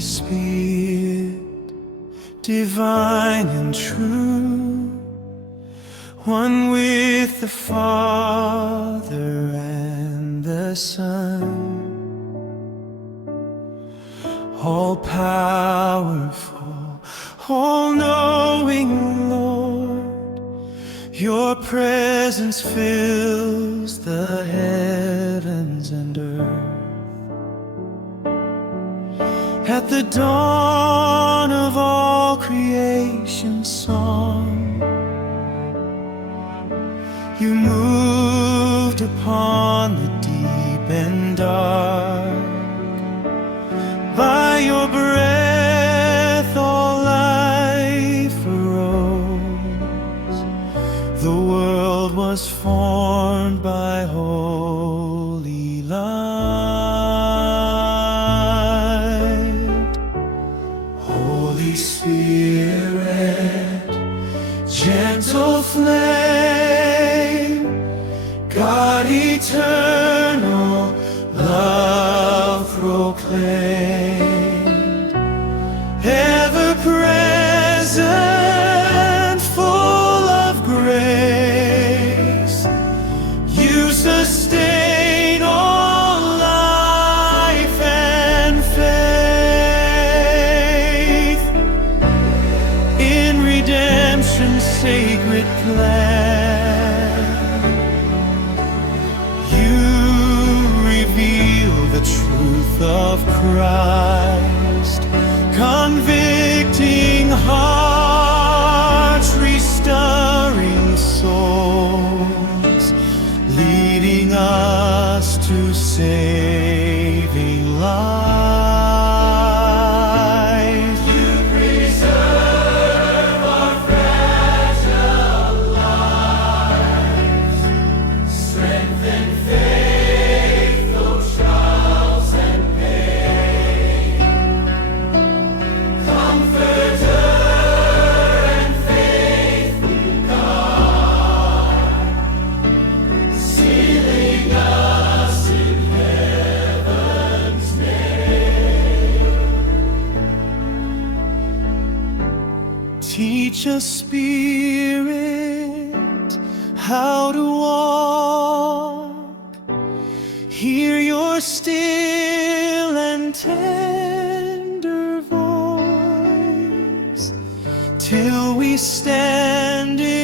Spirit, divine and true, one with the Father and the Son, all powerful, all-knowing Lord. Your presence fills the heavens and earth. At the dawn of all creation's song, you moved upon the deep and dark. By your breath all life arose. The world was formed by holy light. Holy Spirit, gentle flame, God eternal, love proclaimed, ever present, full of grace, you sustain all life and faith. In redemption's sacred plan, you reveal the truth of Christ, convicting hearts, restoring souls, leading us to saving life. You preserve our fragile lives, strengthen faith through trials and pain, comforter and faithful God, sealing us in heaven's name. Teach us, Spirit, how to walk, hear your still and tender voice, till we stand in